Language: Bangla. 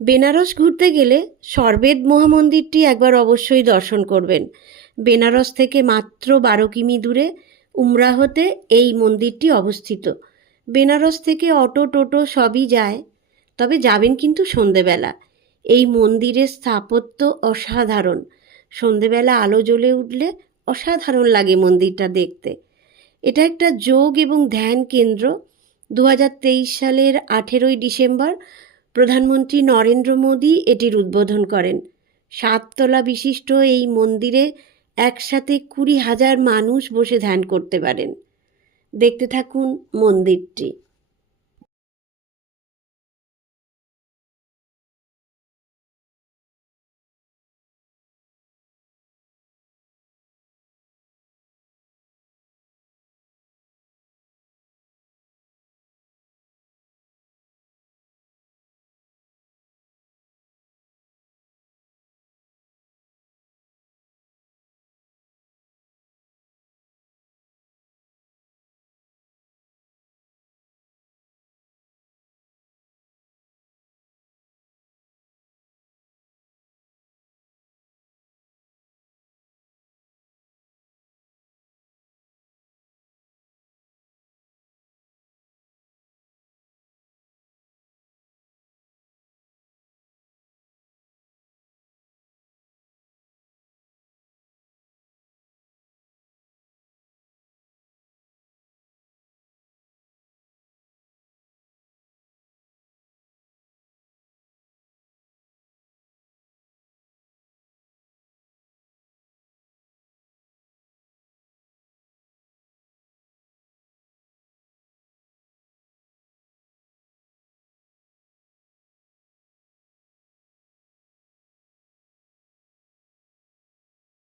বেনারস ঘুরতে গেলে সরবেদ মহামন্দিরটি একবার অবশ্যই দর্শন করবেন। বেনারস থেকে মাত্র 12 কিমি দূরে উমরাহতে এই মন্দিরটি অবস্থিত। বেনারস থেকে অটো টোটো সবই যায়, তবে যাবেন কিন্তু সন্ধেবেলা। এই মন্দিরের স্থাপত্য অসাধারণ। সন্ধেবেলা আলো জ্বলে উঠলে অসাধারণ লাগে মন্দিরটা দেখতে। এটা একটা যোগ এবং ধ্যান কেন্দ্র। 2023 সালের 18ই ডিসেম্বর প্রধানমন্ত্রী নরেন্দ্র মোদী এটির উদ্বোধন করেন। 7 তলা বিশিষ্ট এই মন্দিরে একসাথে 20,000 মানুষ বসে ধ্যান করতে পারেন। দেখতে থাকুন মন্দিরটি।